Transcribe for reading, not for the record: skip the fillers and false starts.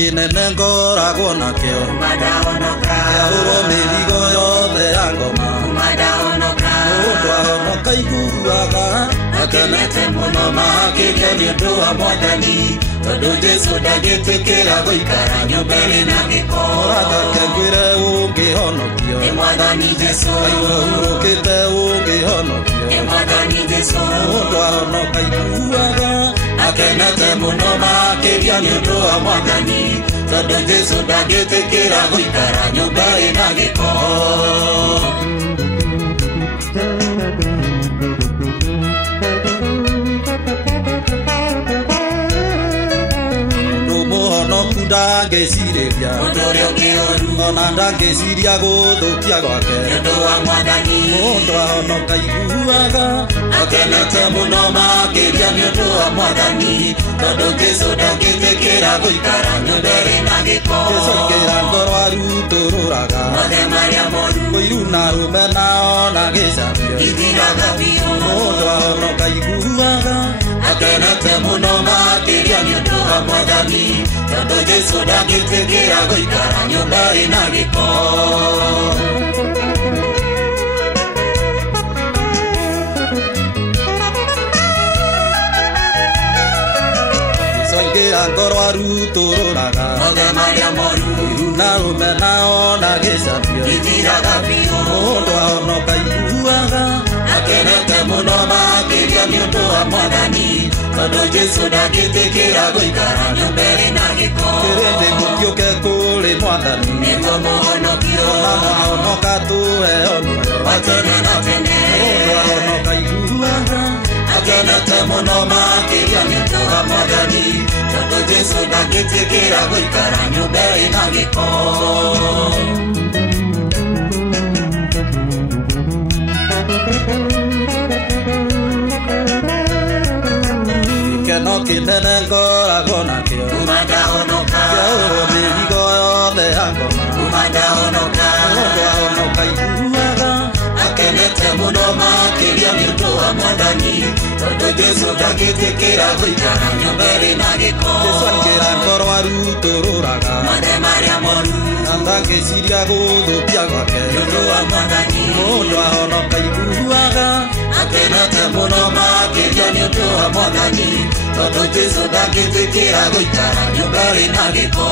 kinene ngoragwo nakĩo yaũrwo mĩrigo yothe ya ngoma mũndũ ahonoka iguaga akenete mũno makĩria nĩ ũndũ wa Mwathani tondũ Jesũ ndagĩtĩkĩra gũikara nyũmba ĩrĩ na gĩko ũrathake ngwĩre ũngĩhonokio nĩ Mwathani Jesũ ũhurũkĩte ũngĩhonokio nĩ Mwathani Jesũ mũndũ ahonoka iguaga akenete mũno makĩria nĩ ũndũ wa Mwathani tondũ Jesũ ndagĩtĩkĩra gũikara nyũmba ĩrĩ na gĩko ndangĩcirĩria mũndũ ũrĩa ũngĩũru ona ndangĩciria gũthũkia gwake nĩ ũndũ wa Mwathani mũndũ ahonoka iguaga akenete mũno makĩria nĩ ũndũ wa Mwathani tondũ Jesũ ndangĩtĩkĩra gũikara nyũmba ĩrĩ na gĩko Jesũ aingĩra ngoro arutũrũraga mothe marĩa moru ũiru na rũme nao na gĩcambio ithiraga biũ mũndũ ahonoka iguaga akenete mũno makĩria nĩ ũndũ wa Mwathani tondũ Jesũ ndangĩtĩkĩra gũikara nyũmba ĩrĩ na gĩko Jesũ aingĩra ngoro arutũrũraga mothe marĩa moru ũiru na rũme nao na gĩcambio ithiraga biũ mũndũ ahonoka iguaga akenete mũno makĩria nĩ ũndũ wa Mwathani tondũ Jesũ ndangĩtĩkĩra gũikara nyũmba ĩrĩ na gĩko kĩrĩndĩ gũkĩũke kũrĩ Mwathani nĩguo mũhonokio ona mwahonoka tũheo muoyo wa tene na tene mũndũ ahonoka iguaga akenete mũno makĩria nĩ ũndũ wa Mwathani tondũ Jesũ ndangĩtĩkĩra gũikara nyũmba ĩrĩ na gĩko no kinene ngoragwo nakĩo ndahonoka yaũrwo mĩrigo yothe ya ngoma ndahonoka mũndũ ahonoka iguaga akenete mũno makĩria nĩ ũndũ wa Mwathani tondũ Jesũ ndangĩtĩkĩra gũikara nyũmba ĩrĩ na gĩko Jesũ aingĩra ngoro arutũrũraga mothe marĩa moru na ndangĩciria gũthũkia gwake nĩ ũndũ wa Mwathani mũndũ ahonoka iguaga akenete mũno makĩria nĩ ũndũ wa Mwathani tondũ Jesũ ndangĩtĩkĩra gũikara nyũmba ĩrĩ na gĩko